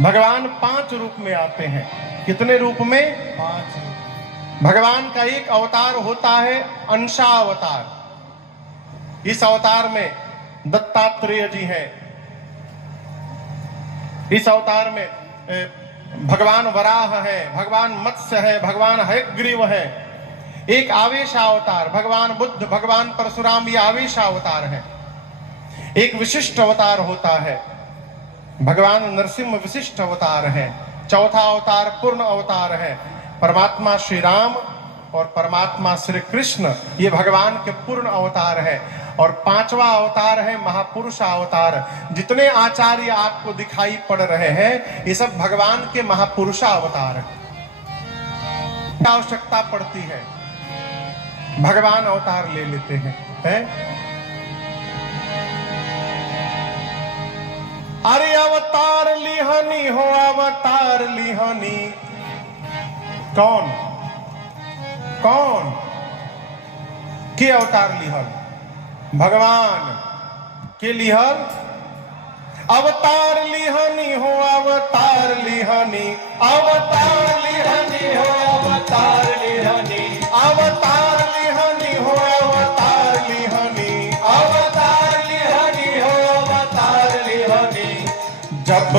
भगवान 5 रूप में आते हैं। कितने रूप में? 5। भगवान का एक अवतार होता है अंशावतार। इस अवतार में दत्तात्रेय जी हैं। इस अवतार में भगवान वराह है, भगवान मत्स्य है, भगवान हयग्रीव है। एक आवेशावतार भगवान बुद्ध, भगवान परशुराम, ये आवेशावतार है। एक विशिष्ट अवतार होता है भगवान नरसिंह, विशिष्ट अवतार है। चौथा अवतार पूर्ण अवतार है परमात्मा श्री राम और परमात्मा श्री कृष्ण, ये भगवान के पूर्ण अवतार है। और 5वां अवतार है महापुरुष अवतार। जितने आचार्य आपको दिखाई पड़ रहे हैं ये सब भगवान के महापुरुष अवतार हैं। आवश्यकता पड़ती है भगवान अवतार ले लेते हैं, है? अरे अवतार लिहानी हो, अवतार लिहानी। कौन कौन के अवतार लिहल? भगवान के लिहल अवतार लिहानी हो, अवतार लिहानी, अवतार लिहानी हो, अवतार लिहानी, अवतार लिहानी हो, अवतार लिहानी, अवतार लिहानी हो, अवतार लिहानी। जब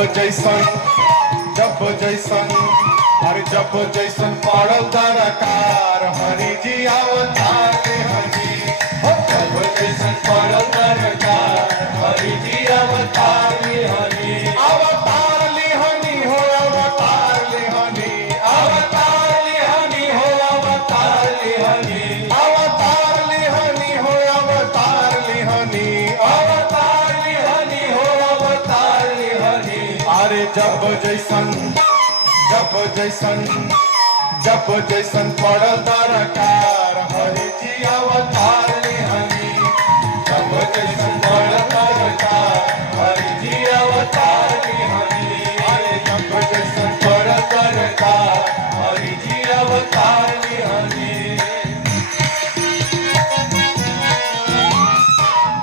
जैसन अरे जब जैसन पड़ल दरकार हरि जी अवतार लिहानी। जब जैसन पड़ल दरकार हरि जी अवतार लिहानी, अवतार लिहानी हो, अवतार लिहानी, अवतार लिहानी हो, अवतार लिहानी, अवतार लिहानी हो, अवतार लिहानी, अवतार लिहानी हो, अवतार लिहानी। अरे जब जैसन पड़ल दरकार हरि जी अवतार लिहानी। जब जैसन पड़ल दरकार हरि जी अवतार लिहानी। अरे जब जैसन पड़ल दरकार हरि जी अवतार लिहानी।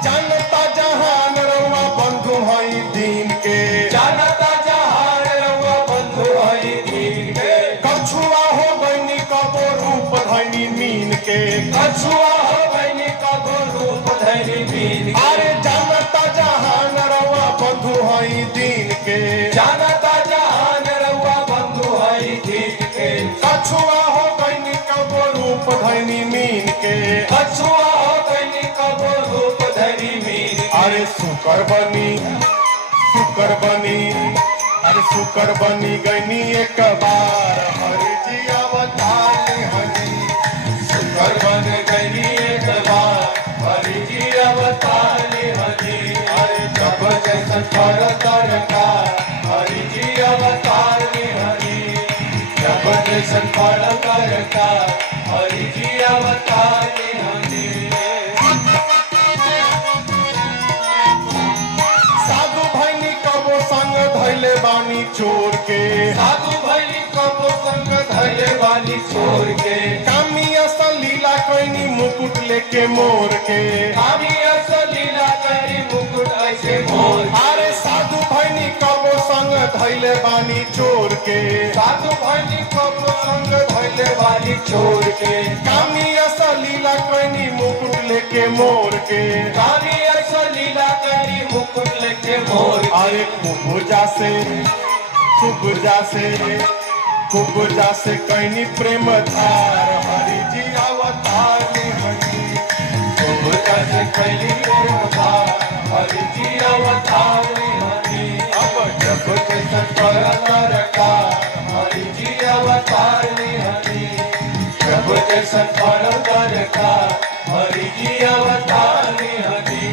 जानता जहान रउआ बंधु हई दीन के, जानता जहान रउआ बंधु हई दीन के। कछुआ हो बनी कबो रूप धनी मीन के, कछुआ हो बनी कबो रूप धनी मीन के। अरे जानता जहान रउआ बंधु हई दीन के, जानता जहान रउआ बंधु हई दीन के। कछुआ हो बनी कबो रूप धनी मीन के, कछुआ हो बनी कबो रूप धनी मीन के। अरे शुकर बनी गईनी एक बार हरि जी अवतार लिहानी। शुकर बन गईनी एक बार हरि जी अवतार लिहानी। अरे जब जैसन पड़ल दरकार हरि जी अवतार लिहानी। जब जैसन पड़ल दरकार हरि जी अवतार लिहानी। साधु भैनी कबो संग धैले बानी चोर के, साधु भैनी कबो संग धैले बानी चोर के। कामी असल लीला कैनी मुकुट लेके मोर के, कामी असल लीला कैनी मुकुट ऐसे मोर। अरे साधु भैनी कबो संग धैले बानी चोर के, साधु भैनी कबो संग धैले बानी चोर के। कामी असल लीला कैनी मुकुट लेके मोर के, कामी असल लीला कैनी मुकुट लेके मोर। अरे कुबुजा से कैनी प्रेम धार हरि जी अवतार लिहानी। कुबुजा से कैनी प्रेम धार हरि जी अवतार लिहानी। अब जब जैसन पड़ल दरकार हरि जी अवतार लिहानी। जब जैसन पड़ल दरकार हरि जी अवतार लिहानी।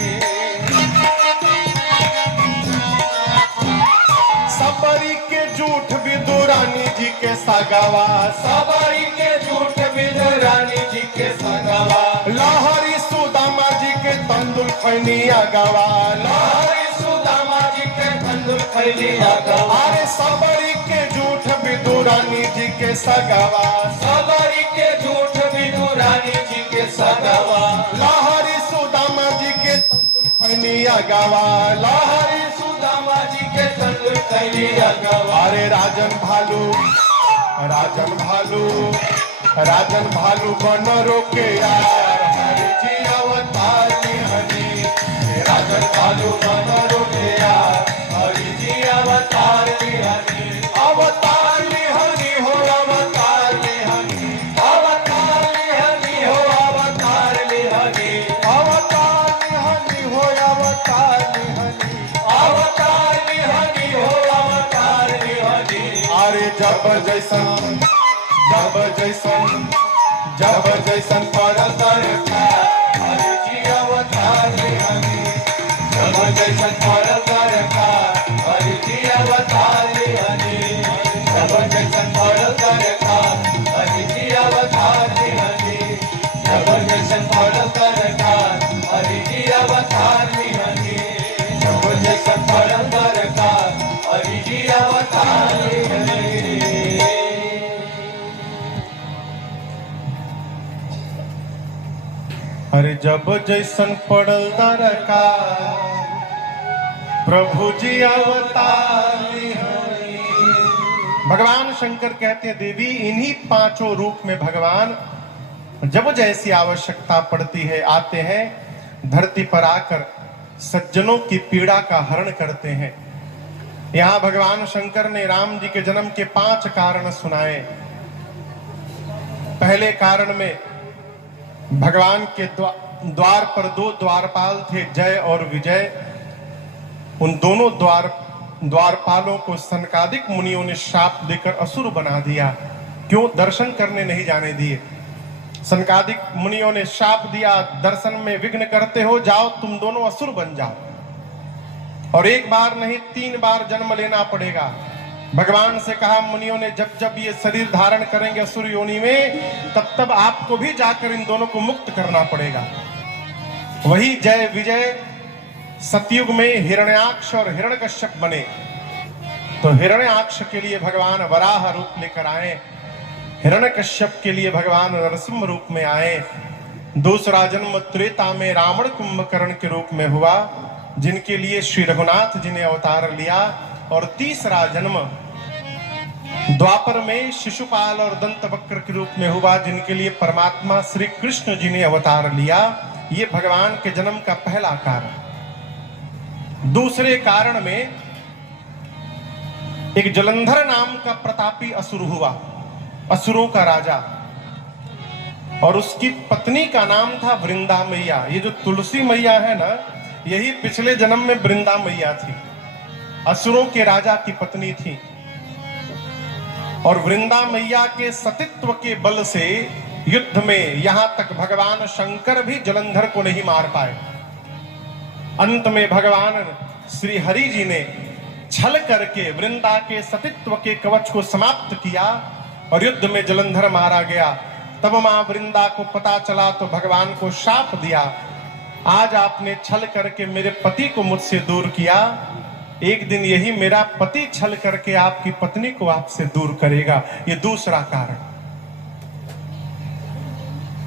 सबरी के झूठ विदुरानी जी के सगावा, सबरी के झूठ विदुरानी जी के सगावा। लहरी सुदामा जी के तंदुल खैनी अगवा, लहरी सुदामा जी के तंदुल खैनी अगवा। अरे सबरी के झूठ विदुरानी जी के सगावा, सबरी के झूठ विदुरानी जी के सगावा। लहरी सुदामा जी के तंदुल खैनी अगवा, लहरी सुदामा जी के तंदुल सैली अगवा। अरे राजन भालू राजन भालू बन रोके यार, हरि जी अवतार लिहनी। राजन भालू बन रोके यार, हरि जी अवतार लिहनी। अवतार लिहनी हो अवतार लिहनी, अवतार लिहनी हो अवतार लिहनी, अवतार लिहनी हो अवतार लिहनी, अवतार लिहनी हो अवतार लिहनी। अरे जब जैसन पड़ल दरकार, हरि जी अवतार लिहनी। जब जैसन पड़ल दरकार, हरि जी अवतार लिहनी। जब जैसन पड़ल दरकार, हरि जी अवतार लिहनी। जब जैसन पड़ल दरकार, हरि जी अवतार लिहनी। जब जैसन पड़ल दरकार, हरि जी अवतार लिहनी। अरे जब जैसन पड़ल दरकार, प्रभु जी अवतार लिहनी। भगवान शंकर कहते हैं देवी इन्हीं पांचों रूप में भगवान जब जैसी आवश्यकता पड़ती है आते हैं, धरती पर आकर सज्जनों की पीड़ा का हरण करते हैं। यहाँ भगवान शंकर ने राम जी के जन्म के 5 कारण सुनाए। पहले कारण में भगवान के द्वार पर 2 द्वारपाल थे, जय और विजय। उन दोनों द्वारपालों को सनकादिक मुनियों ने शाप देकर असुर बना दिया। क्यों? दर्शन करने नहीं जाने दिए। सनकादिक मुनियों ने शाप दिया, दर्शन में विघ्न करते हो, जाओ तुम दोनों असुर बन जाओ। और 1 बार नहीं 3 बार जन्म लेना पड़ेगा। भगवान से कहा मुनियों ने जब जब ये शरीर धारण करेंगे असुर योनि में, तब तब आपको भी जाकर इन दोनों को मुक्त करना पड़ेगा। वही जय विजय सतयुग में हिरण्याक्ष और हिरण्यकश्यप बने। तो हिरण्याक्ष के लिए भगवान वराह रूप लेकर आए, हिरण्यकश्यप के लिए भगवान नरसिंह रूप में आए। दूसरा जन्म त्रेता में रावण कुंभकर्ण के रूप में हुआ, जिनके लिए श्री रघुनाथ जी ने अवतार लिया। और तीसरा जन्म द्वापर में शिशुपाल और दंतवक्र के रूप में हुआ, जिनके लिए परमात्मा श्री कृष्ण जी ने अवतार लिया। ये भगवान के जन्म का पहला कारण। दूसरे कारण में एक जलंधर नाम का प्रतापी असुर हुआ, असुरों का राजा, और उसकी पत्नी का नाम था वृंदा मैया। ये जो तुलसी मैया है ना, यही पिछले जन्म में वृंदा मैया थी, असुरों के राजा की पत्नी थी। और वृंदा मैया के सतीत्व के बल से युद्ध में यहां तक भगवान शंकर भी जलंधर को नहीं मार पाए। अंत में भगवान श्री हरि जी ने छल करके वृंदा के सतीत्व के कवच को समाप्त किया और युद्ध में जलंधर मारा गया। तब मां वृंदा को पता चला तो भगवान को शाप दिया, आज आपने छल करके मेरे पति को मुझसे दूर किया, एक दिन यही मेरा पति छल करके आपकी पत्नी को आपसे दूर करेगा। ये दूसरा कारण।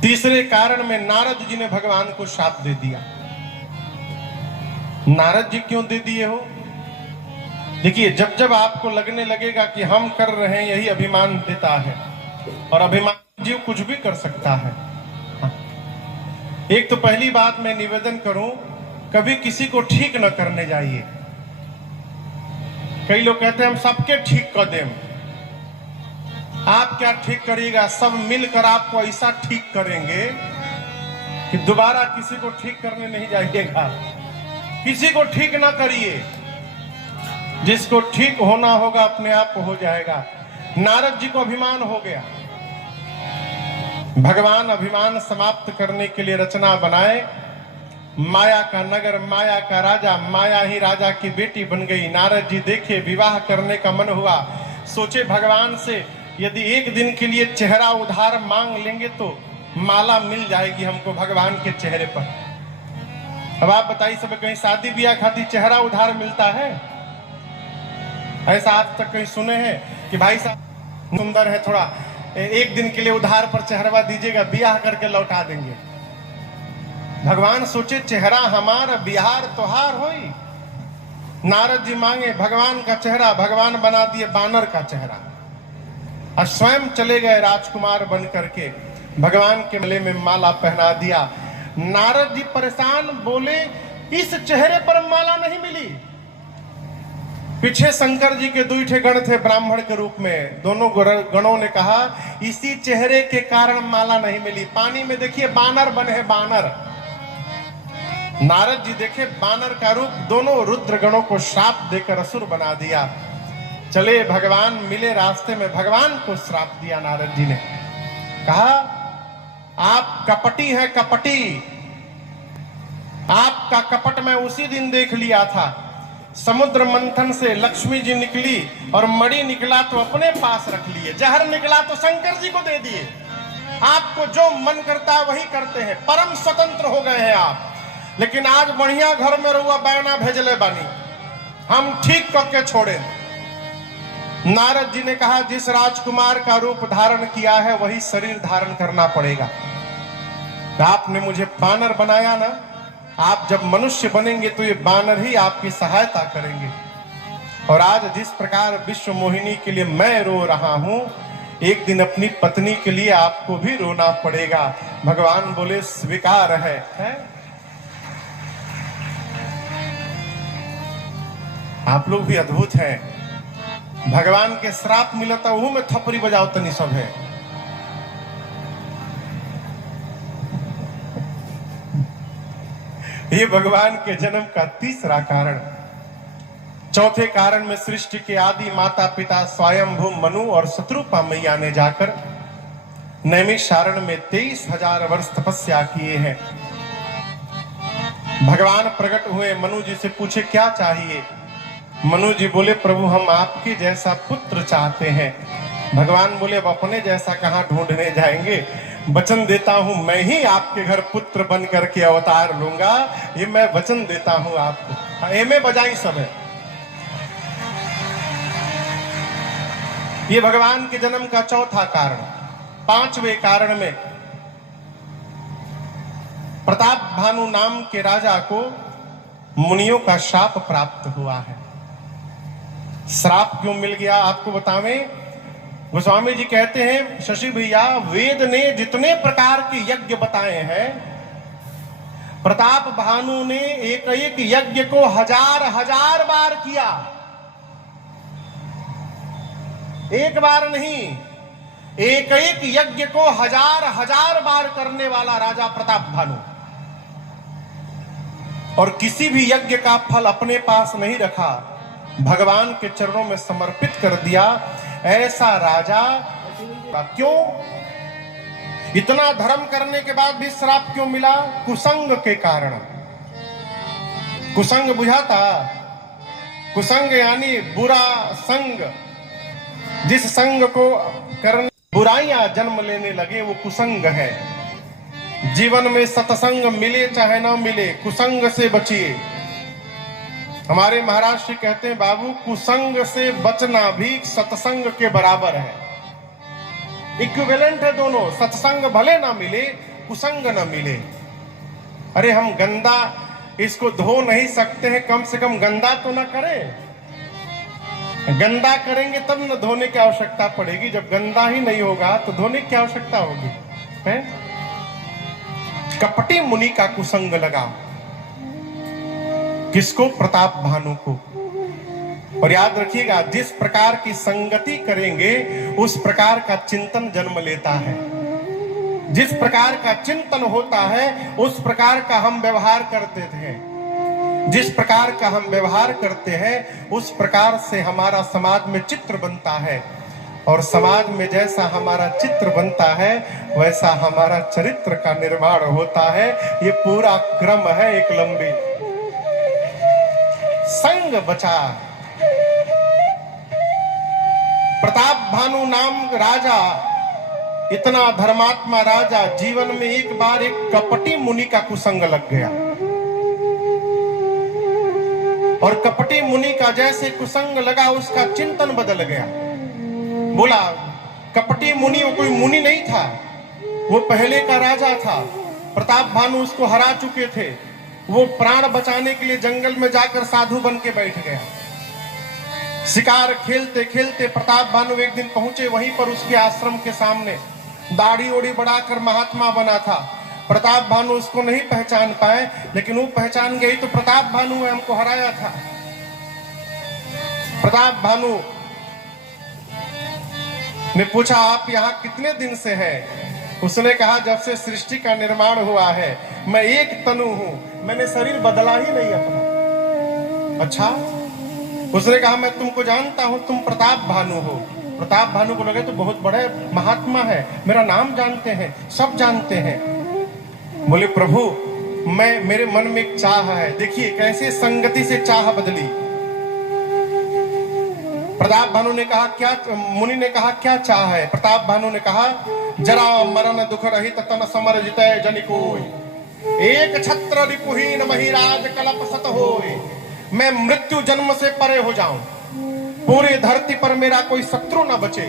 तीसरे कारण में नारद जी ने भगवान को शाप दे दिया। नारद जी क्यों दे दिए हो? देखिए, जब जब आपको लगने लगेगा कि हम कर रहे हैं, यही अभिमान देता है, और अभिमान जीव कुछ भी कर सकता है। एक तो पहली बात मैं निवेदन करूं, कभी किसी को ठीक न करने जाइए। कई लोग कहते हैं हम सबके ठीक कर दें। आप क्या ठीक करिएगा? सब मिलकर आपको ऐसा ठीक करेंगे कि दोबारा किसी को ठीक करने नहीं जाइएगा। किसी को ठीक ना करिए, जिसको ठीक होना होगा अपने आप हो जाएगा। नारद जी को अभिमान हो गया। भगवान अभिमान समाप्त करने के लिए रचना बनाए, माया का नगर, माया का राजा, माया ही राजा की बेटी बन गई। नारद जी देखे, विवाह करने का मन हुआ, सोचे भगवान से यदि एक दिन के लिए चेहरा उधार मांग लेंगे तो माला मिल जाएगी हमको भगवान के चेहरे पर। अब आप बताइए, सब कहीं शादी ब्याह खातिर चेहरा उधार मिलता है? ऐसा आज तक कहीं सुने हैं कि भाई साहब सुंदर है, थोड़ा एक दिन के लिए उधार पर चेहरा दीजिएगा, ब्याह करके लौटा देंगे। भगवान सोचे चेहरा हमारा, बिहार तोहार होई। नारद जी मांगे भगवान का चेहरा, भगवान बना दिए बानर का चेहरा और स्वयं चले गए राजकुमार बन करके, भगवान के गले में माला पहना दिया। नारद जी परेशान, बोले इस चेहरे पर माला नहीं मिली। पीछे शंकर जी के दुईठे गण थे ब्राह्मण के रूप में, दोनों गणों ने कहा इसी चेहरे के कारण माला नहीं मिली। पानी में देखिए बानर बने हैं, बानर। नारद जी देखे बानर का रूप, दोनों रुद्र गणों को श्राप देकर असुर बना दिया। चले भगवान मिले रास्ते में, भगवान को श्राप दिया नारद जी ने, कहा आप कपटी हैं, कपटी। आपका कपट मैं उसी दिन देख लिया था। समुद्र मंथन से लक्ष्मी जी निकली और मणि निकला तो अपने पास रख लिए, जहर निकला तो शंकर जी को दे दिए। आपको जो मन करता है वही करते हैं, परम स्वतंत्र हो गए हैं आप। लेकिन आज बढ़िया घर में रहुआ बयाना भेजले बानी, हम ठीक करके छोड़े। नारद जी ने कहा जिस राजकुमार का रूप धारण किया है वही शरीर धारण करना पड़ेगा। आपने मुझे बानर बनाया ना, आप जब मनुष्य बनेंगे तो ये बानर ही आपकी सहायता करेंगे। और आज जिस प्रकार विश्व मोहिनी के लिए मैं रो रहा हूं, एक दिन अपनी पत्नी के लिए आपको भी रोना पड़ेगा। भगवान बोले स्वीकार है? आप लोग भी अद्भुत हैं। भगवान के श्राप मिलता वो में थपरी बजाओ तनी सब है। ये भगवान के जन्म का तीसरा कारण। चौथे कारण में सृष्टि के आदि माता पिता स्वयंभू मनु और शत्रुपा मैया ने जाकर नैमिषारण्य में 23,000 वर्ष तपस्या किए हैं। भगवान प्रकट हुए, मनु जी से पूछे क्या चाहिए। मनु जी बोले प्रभु हम आपके जैसा पुत्र चाहते हैं। भगवान बोले अब अपने जैसा कहां ढूंढने जाएंगे, वचन देता हूं मैं ही आपके घर पुत्र बन करके अवतार लूंगा, ये मैं वचन देता हूं आपको। एमे बजाई सब है। ये भगवान के जन्म का चौथा कारण। पांचवें कारण में प्रताप भानु नाम के राजा को मुनियों का शाप प्राप्त हुआ है। श्राप क्यों मिल गया आपको बतावें। गोस्वामी जी कहते हैं शशि भैया, वेद ने जितने प्रकार के यज्ञ बताए हैं, प्रताप भानु ने एक एक यज्ञ को हजार बार किया। एक बार नहीं, एक एक यज्ञ को हजार बार करने वाला राजा प्रताप भानु। और किसी भी यज्ञ का फल अपने पास नहीं रखा, भगवान के चरणों में समर्पित कर दिया। ऐसा राजा क्यों? इतना धर्म करने के बाद भी श्राप क्यों मिला? कुसंग के कारण। कुसंग बुझाता? कुसंग यानी बुरा संग। जिस संग को करने बुराइयां जन्म लेने लगे वो कुसंग है। जीवन में सत्संग मिले चाहे ना मिले, कुसंग से बचिए। हमारे महाराज जी कहते हैं बाबू, कुसंग से बचना भी सत्संग के बराबर है, इक्विवेलेंट है दोनों। सत्संग भले ना मिले, कुसंग ना मिले। अरे हम गंदा इसको धो नहीं सकते हैं, कम से कम गंदा तो ना करें। गंदा करेंगे तब न धोने की आवश्यकता पड़ेगी, जब गंदा ही नहीं होगा तो धोने की आवश्यकता होगी, है? कपटी मुनि का कुसंग लगा। किसको? प्रताप भानु को। और याद रखिएगा, जिस प्रकार की संगति करेंगे उस प्रकार का चिंतन जन्म लेता है। जिस प्रकार का चिंतन होता है उस प्रकार का हम व्यवहार करते थे। जिस प्रकार का हम व्यवहार करते हैं उस प्रकार से हमारा समाज में चित्र बनता है। और समाज में जैसा हमारा चित्र बनता है वैसा हमारा चरित्र का निर्माण होता है। ये पूरा क्रम है एक लंबी। संग बचा। प्रताप भानु नाम राजा, इतना धर्मात्मा राजा, जीवन में एक बार एक कपटी मुनि का कुसंग लग गया। और कपटी मुनि का जैसे कुसंग लगा उसका चिंतन बदल गया। बोला कपटी मुनि वो कोई मुनि नहीं था, वो पहले का राजा था। प्रताप भानु उसको हरा चुके थे। वो प्राण बचाने के लिए जंगल में जाकर साधु बन के बैठ गया। शिकार खेलते खेलते प्रताप भानु एक दिन पहुंचे वहीं पर उसके आश्रम के सामने। दाढ़ी ओढ़ी बढ़ाकर महात्मा बना था। प्रताप भानु उसको नहीं पहचान पाए, लेकिन वो पहचान गई तो प्रताप भानु ने हमको हराया था। प्रताप भानु ने पूछा, आप यहाँ कितने दिन से हैं? उसने कहा, जब से सृष्टि का निर्माण हुआ है मैं एक तनु हूं, मैंने शरीर बदला ही नहीं अपना। अच्छा? उसने कहा, मैं तुमको जानता हूं, तुम प्रताप भानु हो। प्रताप भानु को लगे तो बहुत बड़े महात्मा है, मेरा नाम जानते हैं, सब जानते हैं। बोले, प्रभु मेरे मन में एक चाह है। देखिए कैसे संगति से चाह बदली। प्रताप भानु ने कहा, क्या? मुनि ने कहा, क्या चाह है? प्रताप भानु ने कहा, जरा मरण दुख रहित तन समर जितय जनि कोई, एक छत्र रिपुहीन महिराज कलप सत होय। मैं मृत्यु जन्म से परे हो जाऊं, पूरी धरती पर मेरा कोई शत्रु न बचे,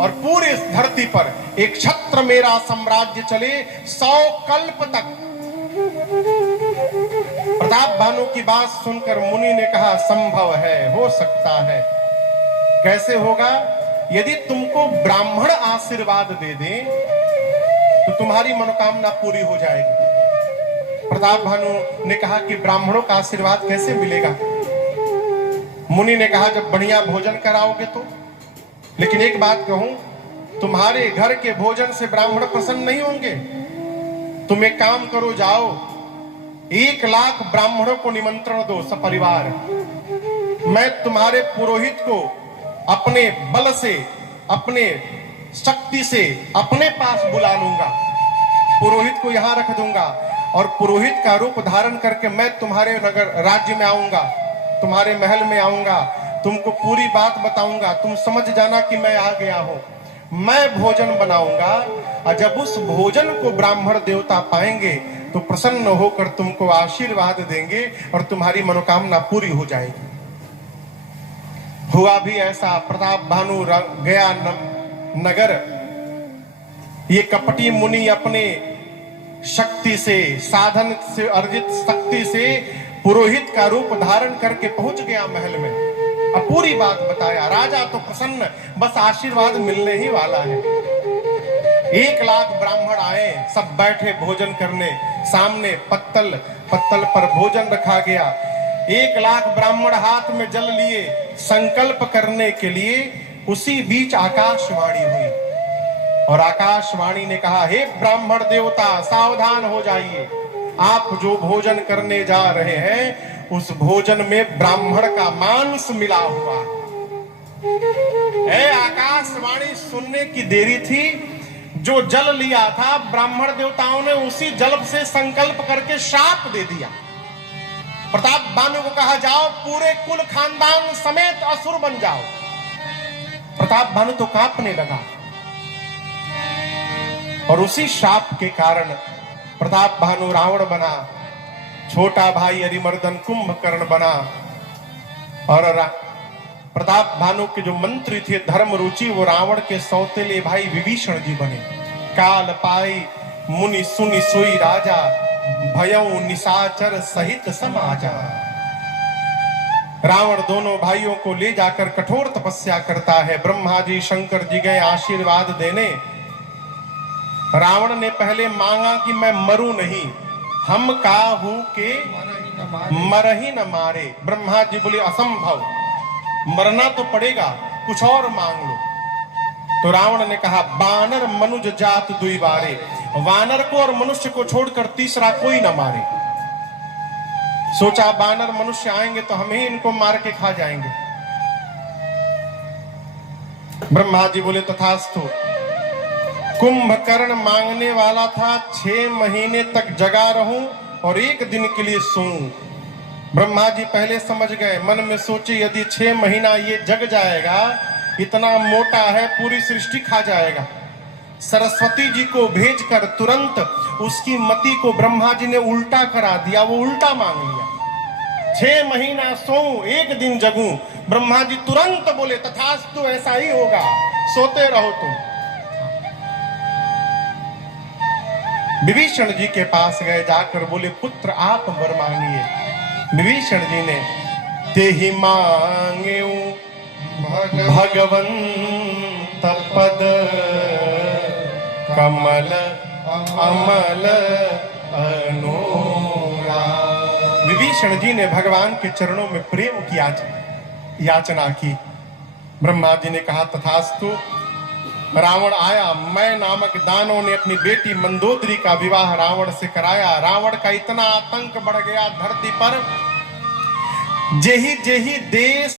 और पूरी धरती पर एक छत्र मेरा साम्राज्य चले 100 कल्प तक। प्रताप भानु की बात सुनकर मुनि ने कहा, संभव है, हो सकता है। कैसे होगा? यदि तुमको ब्राह्मण आशीर्वाद दे दे तो तुम्हारी मनोकामना पूरी हो जाएगी। प्रताप भानु ने कहा कि ब्राह्मणों का आशीर्वाद कैसे मिलेगा? मुनि ने कहा, जब बढ़िया भोजन कराओगे तो। लेकिन एक बात कहूं, तुम्हारे घर के भोजन से ब्राह्मण प्रसन्न नहीं होंगे। तुम एक काम करो, जाओ 1 लाख ब्राह्मणों को निमंत्रण दो सपरिवार। मैं तुम्हारे पुरोहित को अपने बल से, अपने शक्ति से अपने पास बुला लूंगा, पुरोहित को यहां रख दूंगा, और पुरोहित का रूप धारण करके मैं तुम्हारे नगर राज्य में आऊंगा, तुम्हारे महल में आऊंगा, तुमको पूरी बात बताऊंगा, तुम समझ जाना कि मैं आ गया हूं। मैं भोजन बनाऊंगा, और जब उस भोजन को ब्राह्मण देवता पाएंगे तो प्रसन्न होकर तुमको आशीर्वाद देंगे और तुम्हारी मनोकामना पूरी हो जाएगी। हुआ भी ऐसा। प्रताप भानु गया नगर। ये कपटी मुनि अपने शक्ति से, साधन से अर्जित शक्ति से पुरोहित का रूप धारण करके पहुंच गया महल में। अब पूरी बात बताया। राजा तो प्रसन्न, बस आशीर्वाद मिलने ही वाला है। 1 लाख ब्राह्मण आए, सब बैठे भोजन करने। सामने पत्तल पर भोजन रखा गया। 1 लाख ब्राह्मण हाथ में जल लिए संकल्प करने के लिए। उसी बीच आकाशवाणी हुई, और आकाशवाणी ने कहा, हे ब्राह्मण देवता, सावधान हो जाइए। आप जो भोजन करने जा रहे हैं उस भोजन में ब्राह्मण का मांस मिला हुआ है। आकाशवाणी सुनने की देरी थी। जो जल लिया था ब्राह्मण देवताओं ने उसी जल से संकल्प करके शाप दे दिया। प्रताप भानु को कहा, जाओ पूरे कुल खानदान समेत असुर बन जाओ। प्रताप भानु तो कांपने लगा, और उसी शाप के कारण प्रताप भानु रावण बना, छोटा भाई अरिमर्दन कुंभकर्ण बना, और प्रताप भानु के जो मंत्री थे धर्म रुचि, वो रावण के सौतेले भाई विभीषण जी बने। काल पाई मुनि सुनि सोई राजा, भयउ निशाचर सहित समाजा। रावण दोनों भाइयों को ले जाकर कठोर तपस्या करता है। ब्रह्मा जी शंकर जी गए आशीर्वाद देने। रावण ने पहले मांगा कि मैं मरूं नहीं, हम काहू के मरही न मारे। ब्रह्मा जी बोले, असंभव, मरना तो पड़ेगा, कुछ और मांग लो। तो रावण ने कहा, बानर मनुज जात दुई बारे। वानर को और मनुष्य को छोड़कर तीसरा कोई न मारे। सोचा बानर मनुष्य आएंगे तो हम ही इनको मार के खा जाएंगे। ब्रह्मा जी बोले, तथास्तु। कुंभकर्ण मांगने वाला था 6 महीने तक जगा रहूं और 1 दिन के लिए सोऊं। ब्रह्मा जी पहले समझ गए, मन में सोचे यदि 6 महीना ये जग जाएगा, इतना मोटा है, पूरी सृष्टि खा जाएगा। सरस्वती जी को भेजकर तुरंत उसकी मति को ब्रह्मा जी ने उल्टा करा दिया, वो उल्टा मांग लिया। 6 महीना सोऊं, 1 दिन जगूं। ब्रह्मा जी तुरंत बोले, तथास्तु, ऐसा ही होगा, सोते रहो तुम। विभीषण जी के पास गए, जाकर बोले पुत्र आप वर मांगिए। विभीषण जी ने ते ही मांगे भगवंत पद कमल अमल अनुराग। विभीषण जी ने भगवान के चरणों में प्रेम की याचना की। ब्रह्मा जी ने कहा तथास्तु। रावण आया, मैं नामक दानव ने अपनी बेटी मंदोदरी का विवाह रावण से कराया। रावण का इतना आतंक बढ़ गया धरती पर, जेही जेही देश